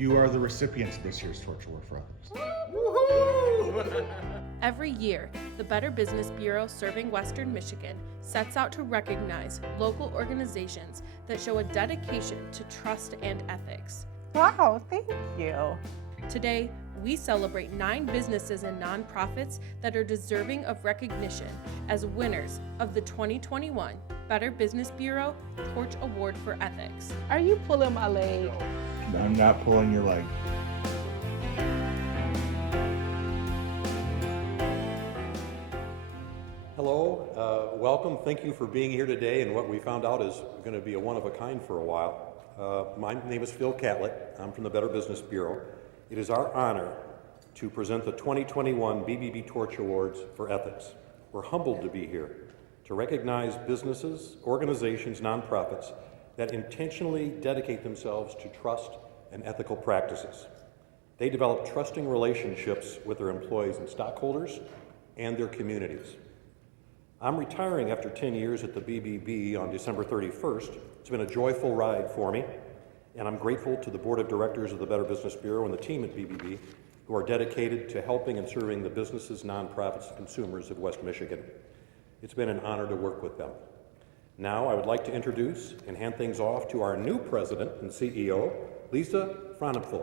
You are the recipients of this year's Torch Award for Others. Woohoo! Every year, the Better Business Bureau Serving Western Michigan sets out to recognize local organizations that show a dedication to trust and ethics. Wow, thank you. Today, we celebrate 9 businesses and nonprofits that are deserving of recognition as winners of the 2021 Better Business Bureau Torch Award for Ethics. Are you pulling my leg? I'm not pulling your leg. Hello, welcome. Thank you for being here today and what we found out is going to be a one-of-a-kind for a while. My name is Phil Catlett. I'm from the Better Business Bureau. It is our honor to present the 2021 BBB Torch Awards for Ethics. We're humbled to be here to recognize businesses, organizations, nonprofits that intentionally dedicate themselves to trust and ethical practices. They develop trusting relationships with their employees and stockholders and their communities. I'm retiring after 10 years at the BBB on December 31st. It's been a joyful ride for me, and I'm grateful to the Board of Directors of the Better Business Bureau and the team at BBB who are dedicated to helping and serving the businesses, nonprofits, and consumers of West Michigan. It's been an honor to work with them. Now I would like to introduce and hand things off to our new President and CEO, Lisa Fraunapfel.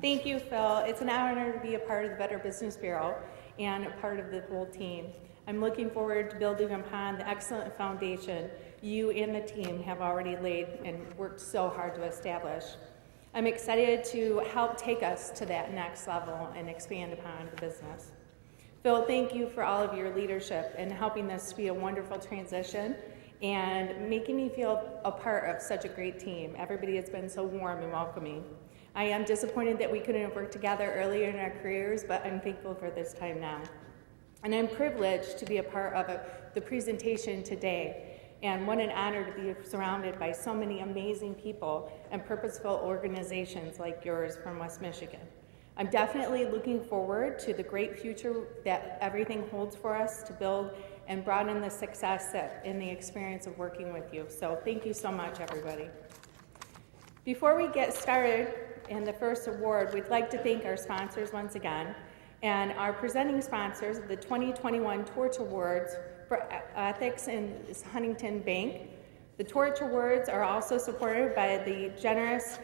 Thank you, Phil. It's an honor to be a part of the Better Business Bureau and a part of the whole team. I'm looking forward to building upon the excellent foundation you and the team have already laid and worked so hard to establish. I'm excited to help take us to that next level and expand upon the business. Phil, thank you for all of your leadership and helping this to be a wonderful transition and making me feel a part of such a great team. Everybody has been so warm and welcoming. I am disappointed that we couldn't have worked together earlier in our careers, but I'm thankful for this time now. And I'm privileged to be a part of the presentation today. And what an honor to be surrounded by so many amazing people and purposeful organizations like yours from West Michigan. I'm definitely looking forward to the great future that everything holds for us to build and broaden the success in the experience of working with you. So thank you so much, everybody. Before we get started in the first award, we'd like to thank our sponsors once again and our presenting sponsors of the 2021 Torch Awards for Ethics in Huntington Bank. The Torch Awards are also supported by the generous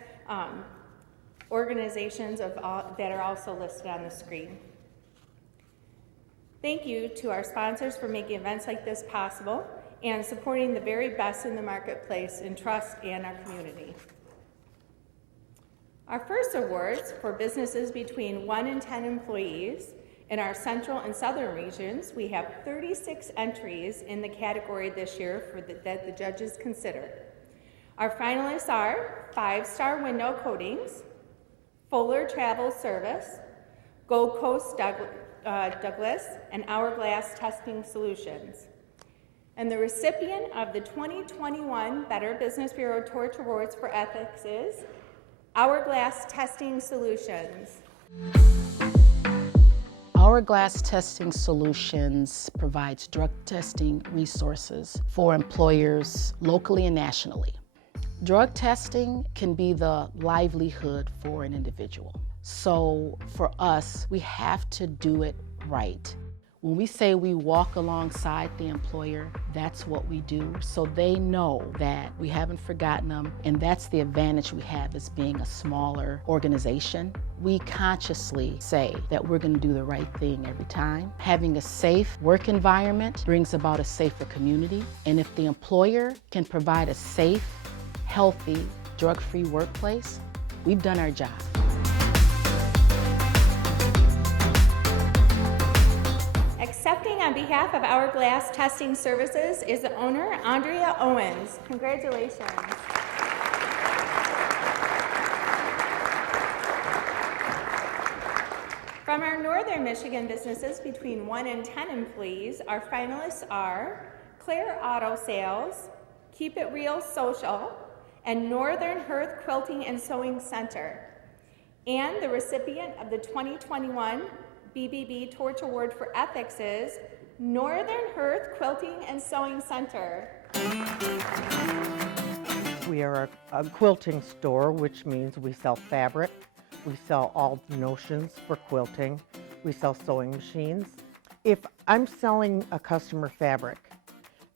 organizations that are also listed on the screen. Thank you to our sponsors for making events like this possible and supporting the very best in the marketplace in trust and our community. Our first awards for businesses between 1 and 10 employees in our central and southern regions, we have 36 entries in the category this year that the judges considered. Our finalists are 5-Star Window Coatings, Fuller Travel Service, Gold Coast Douglas, and Hourglass Testing Solutions. And the recipient of the 2021 Better Business Bureau Torch Awards for Ethics is Hourglass Testing Solutions. Hourglass Testing Solutions provides drug testing resources for employers locally and nationally. Drug testing can be the livelihood for an individual. So for us, we have to do it right. When we say we walk alongside the employer, that's what we do, so they know that we haven't forgotten them, and that's the advantage we have as being a smaller organization. We consciously say that we're going to do the right thing every time. Having a safe work environment brings about a safer community, and if the employer can provide a safe, healthy, drug-free workplace, we've done our job. Accepting on behalf of Hourglass Testing Services is the owner, Andrea Owens. Congratulations. From our northern Michigan businesses between 1 and 10 employees, our finalists are Claire Auto Sales, Keep It Real Social, and Northern Hearth Quilting and Sewing Center. And the recipient of the 2021 BBB Torch Award for Ethics is Northern Hearth Quilting and Sewing Center. We are a quilting store, which means we sell fabric, we sell all notions for quilting, we sell sewing machines. If I'm selling a customer fabric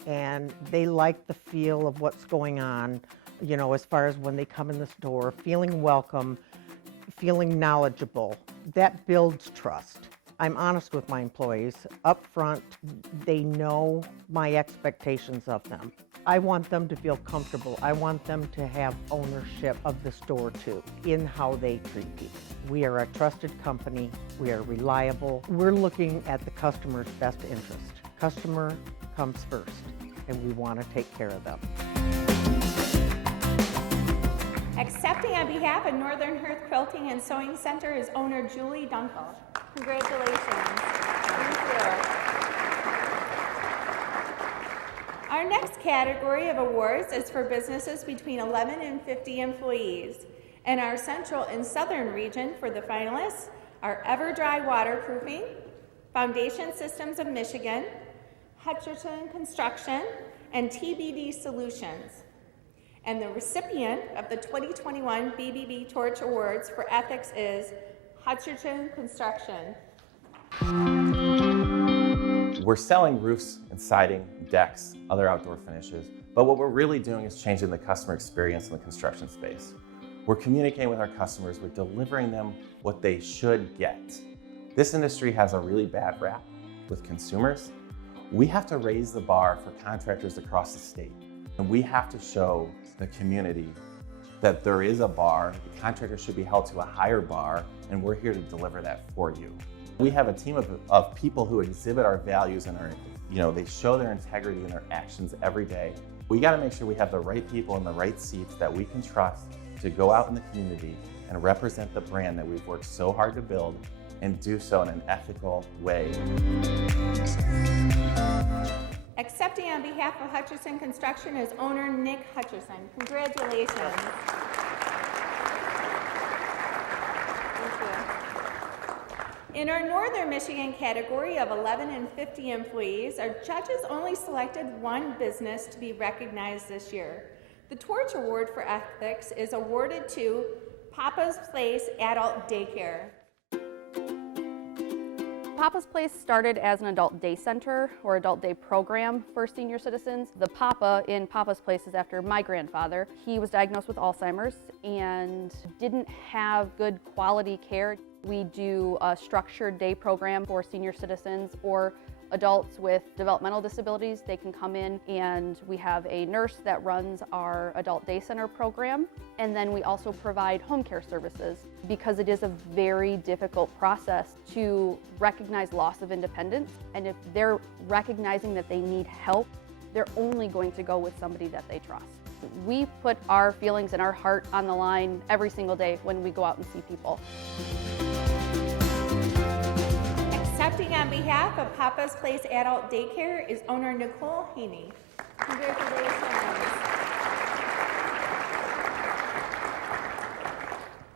and they like the feel of what's going on, you know, as far as when they come in the store, feeling welcome, feeling knowledgeable, that builds trust. I'm honest with my employees. Up front, they know my expectations of them. I want them to feel comfortable. I want them to have ownership of the store too, in how they treat people. We are a trusted company. We are reliable. We're looking at the customer's best interest. Customer comes first, and we want to take care of them. Accepting on behalf of Northern Hearth Quilting and Sewing Center is owner Julie Dunkel. Congratulations. Thank you. Our next category of awards is for businesses between 11 and 50 employees. And our central and southern region for the finalists are Everdry Waterproofing, Foundation Systems of Michigan, Hutcherson Construction, and TBD Solutions. And the recipient of the 2021 BBB Torch Awards for Ethics is Hutcherson Construction. We're selling roofs and siding, decks, other outdoor finishes, but what we're really doing is changing the customer experience in the construction space. We're communicating with our customers, we're delivering them what they should get. This industry has a really bad rap with consumers. We have to raise the bar for contractors across the state, and we have to show the community that there is a bar, the contractor should be held to a higher bar, and we're here to deliver that for you. We have a team of people who exhibit our values and they show their integrity in their actions every day. We got to make sure we have the right people in the right seats that we can trust to go out in the community and represent the brand that we've worked so hard to build and do so in an ethical way. Accepting on behalf of Hutcherson Construction is owner Nick Hutcherson. Congratulations. Thank you. In our Northern Michigan category of 11 and 50 employees, our judges only selected one business to be recognized this year. The Torch Award for Ethics is awarded to Papa's Place Adult Daycare. Papa's Place started as an adult day center or adult day program for senior citizens. The Papa in Papa's Place is after my grandfather. He was diagnosed with Alzheimer's and didn't have good quality care. We do a structured day program for senior citizens or adults with developmental disabilities. They can come in and we have a nurse that runs our adult day center program. And then we also provide home care services because it is a very difficult process to recognize loss of independence. And if they're recognizing that they need help, they're only going to go with somebody that they trust. We put our feelings and our heart on the line every single day when we go out and see people. Accepting on behalf of Papa's Place Adult Daycare is owner Nicole Haney. Congratulations.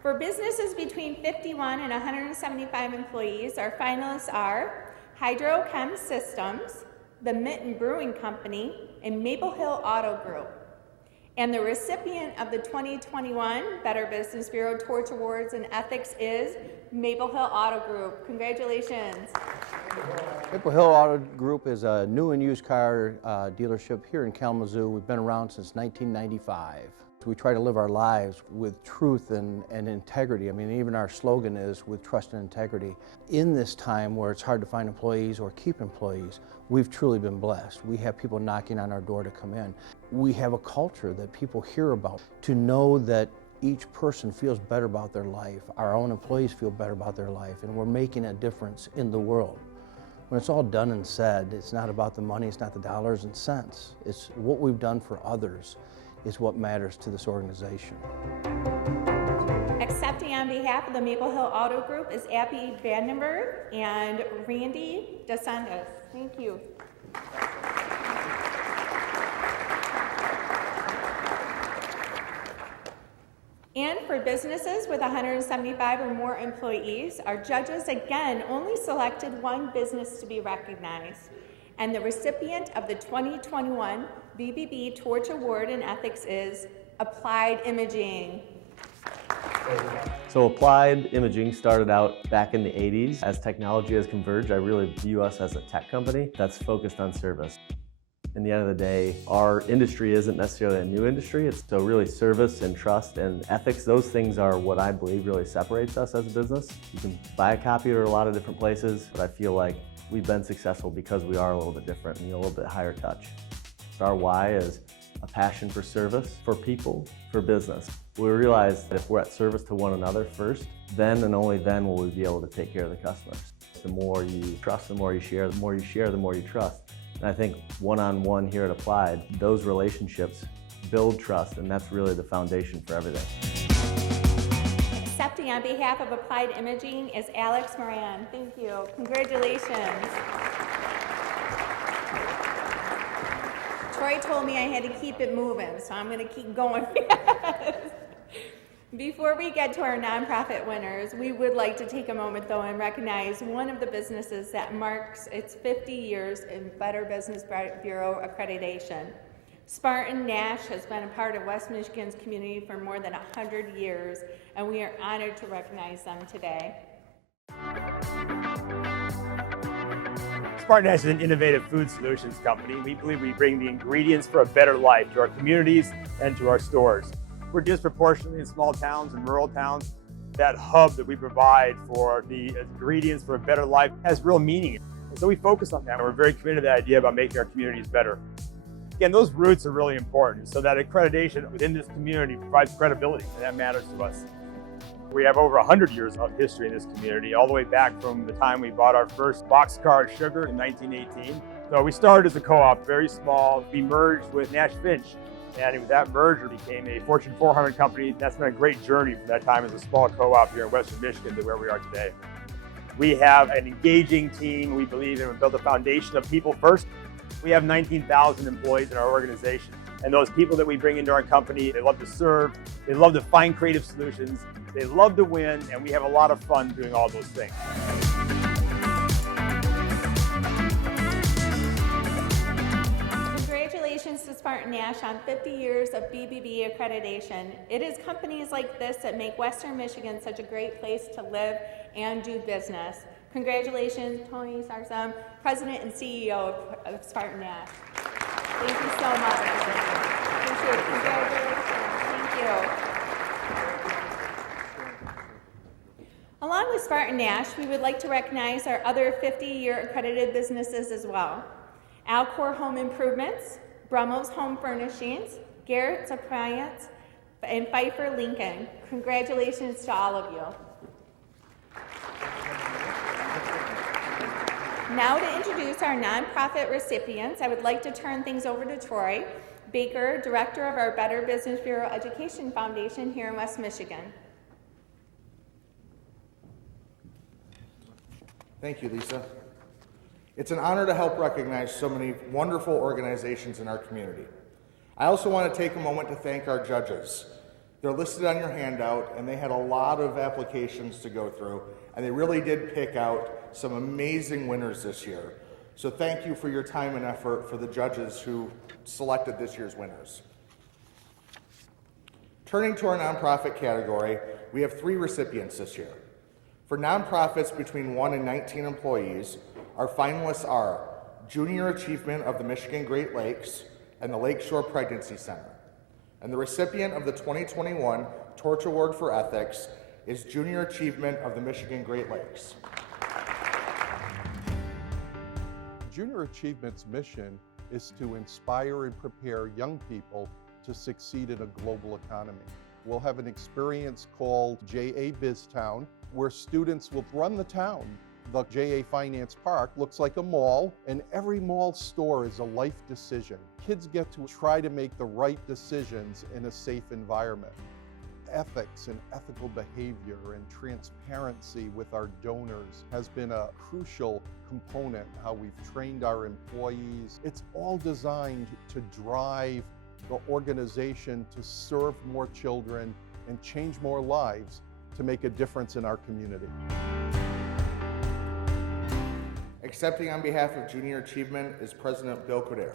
For businesses between 51 and 175 employees, our finalists are Hydrochem Systems, the Mitten Brewing Company, and Maple Hill Auto Group. And the recipient of the 2021 Better Business Bureau Torch Awards in Ethics is Maple Hill Auto Group. Congratulations. Maple Hill Auto Group is a new and used car dealership here in Kalamazoo. We've been around since 1995. We try to live our lives with truth and integrity. I mean, even our slogan is with trust and integrity. In this time where it's hard to find employees or keep employees, we've truly been blessed. We have people knocking on our door to come in. We have a culture that people hear about. To know that each person feels better about their life, our own employees feel better about their life, and we're making a difference in the world. When it's all done and said, it's not about the money, it's not the dollars and cents. It's what we've done for others is what matters to this organization. Accepting on behalf of the Maple Hill Auto Group is Abby Vandenberg and Randy DeSantis. Thank you. And for businesses with 175 or more employees, our judges again only selected one business to be recognized. And the recipient of the 2021 BBB Torch Award in Ethics is Applied Imaging. So Applied Imaging started out back in the 80s. As technology has converged, I really view us as a tech company that's focused on service. In the end of the day, our industry isn't necessarily a new industry. It's so really service and trust and ethics. Those things are what I believe really separates us as a business. You can buy a copier at a lot of different places, but I feel like we've been successful because we are a little bit different and a little bit higher touch. Our why is a passion for service, for people, for business. We realize that if we're at service to one another first, then and only then will we be able to take care of the customers. The more you trust, the more you share, the more you share, the more you trust. And I think one-on-one here at Applied, those relationships build trust, and that's really the foundation for everything. Accepting on behalf of Applied Imaging is Alex Moran. Thank you. Congratulations. Troy told me I had to keep it moving, so I'm going to keep going. Before we get to our nonprofit winners, we would like to take a moment though and recognize one of the businesses that marks its 50 years in Better Business Bureau accreditation. Spartan Nash has been a part of West Michigan's community for more than 100 years, and we are honored to recognize them today. Spartan Nash is an innovative food solutions company. We believe we bring the ingredients for a better life to our communities and to our stores. We're disproportionately in small towns and rural towns. That hub that we provide for the ingredients for a better life has real meaning. And so we focus on that. We're very committed to that idea about making our communities better. Again, those roots are really important. So that accreditation within this community provides credibility, and that matters to us. We have over 100 years of history in this community, all the way back from the time we bought our first boxcar sugar in 1918. So we started as a co-op, very small. We merged with Nash Finch, and with that merger became a Fortune 400 company. That's been a great journey from that time as a small co-op here in Western Michigan to where we are today. We have an engaging team. We believe in, we built a foundation of people first. We have 19,000 employees in our organization. And those people that we bring into our company, they love to serve, they love to find creative solutions, they love to win, and we have a lot of fun doing all those things. Congratulations to Spartan Nash on 50 years of BBB accreditation. It is companies like this that make Western Michigan such a great place to live and do business. Congratulations, Tony Sarsam, President and CEO of Spartan Nash. Thank you so much. Appreciate it. Congratulations. Thank you. Along with Spartan Nash, we would like to recognize our other 50-year accredited businesses as well. Alcor Home Improvements, Brummel's Home Furnishings, Garrett's Appliance, and Pfeiffer Lincoln. Congratulations to all of you. Now to introduce our nonprofit recipients, I would like to turn things over to Troy Baker, Director of our Better Business Bureau Education Foundation here in West Michigan. Thank you, Lisa. It's an honor to help recognize so many wonderful organizations in our community. I also want to take a moment to thank our judges. They're listed on your handout, and they had a lot of applications to go through, and they really did pick out some amazing winners this year. So thank you for your time and effort for the judges who selected this year's winners. Turning to our nonprofit category, we have 3 recipients this year. For nonprofits between 1 and 19 employees, our finalists are Junior Achievement of the Michigan Great Lakes and the Lakeshore Pregnancy Center. And the recipient of the 2021 Torch Award for Ethics is Junior Achievement of the Michigan Great Lakes. Junior Achievement's mission is to inspire and prepare young people to succeed in a global economy. We'll have an experience called JA BizTown, where students will run the town. The JA Finance Park looks like a mall, and every mall store is a life decision. Kids get to try to make the right decisions in a safe environment. Ethics and ethical behavior and transparency with our donors has been a crucial component in how we've trained our employees. It's all designed to drive the organization to serve more children and change more lives to make a difference in our community. Accepting on behalf of Junior Achievement is President Bill Coder.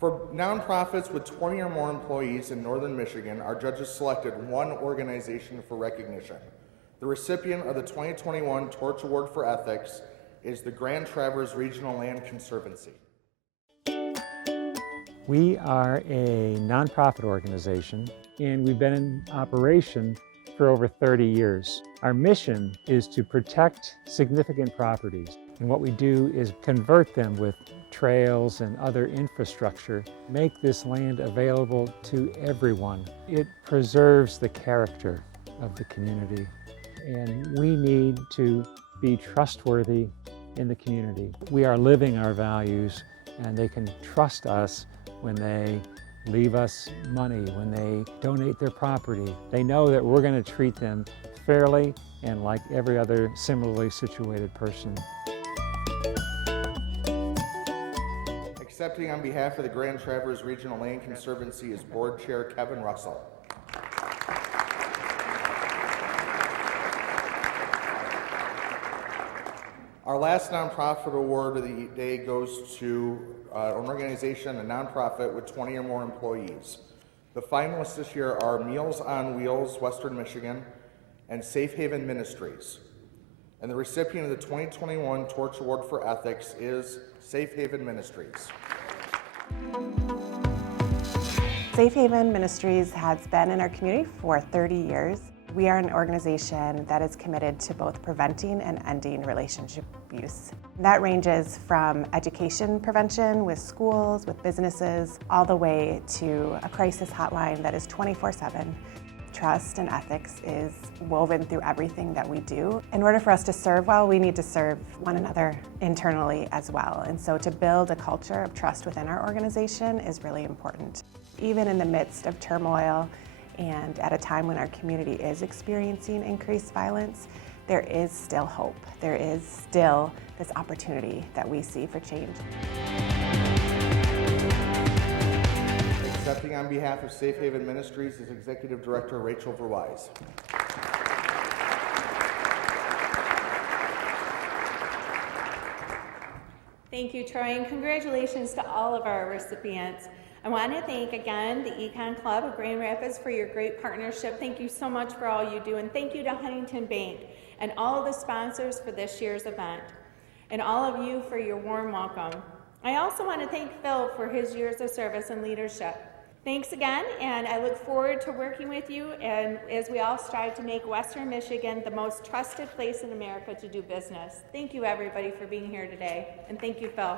For nonprofits with 20 or more employees in Northern Michigan, our judges selected one organization for recognition. The recipient of the 2021 Torch Award for Ethics is the Grand Traverse Regional Land Conservancy. We are a nonprofit organization, and we've been in operation for over 30 years. Our mission is to protect significant properties, and what we do is convert them with trails and other infrastructure, make this land available to everyone. It preserves the character of the community, and we need to be trustworthy in the community. We are living our values, and they can trust us when they leave us money, when they donate their property. They know that we're going to treat them fairly and like every other similarly situated person. Accepting on behalf of the Grand Traverse Regional Land Conservancy is Board Chair Kevin Russell. Our last nonprofit award of the day goes to an organization, a nonprofit with 20 or more employees. The finalists this year are Meals on Wheels, Western Michigan, and Safe Haven Ministries. And the recipient of the 2021 Torch Award for Ethics is Safe Haven Ministries. Safe Haven Ministries has been in our community for 30 years. We are an organization that is committed to both preventing and ending relationship abuse. That ranges from education prevention with schools, with businesses, all the way to a crisis hotline that is 24/7. Trust and ethics is woven through everything that we do. In order for us to serve well, we need to serve one another internally as well. And so to build a culture of trust within our organization is really important. Even in the midst of turmoil and at a time when our community is experiencing increased violence, there is still hope. There is still this opportunity that we see for change. Accepting on behalf of Safe Haven Ministries is Executive Director Rachel Verwise. Thank you, Troy, and congratulations to all of our recipients. I want to thank again the Econ Club of Grand Rapids for your great partnership. Thank you so much for all you do, and thank you to Huntington Bank and all of the sponsors for this year's event, and all of you for your warm welcome. I also want to thank Phil for his years of service and leadership. Thanks again, and I look forward to working with you and as we all strive to make Western Michigan the most trusted place in America to do business. Thank you, everybody, for being here today, and thank you, Phil.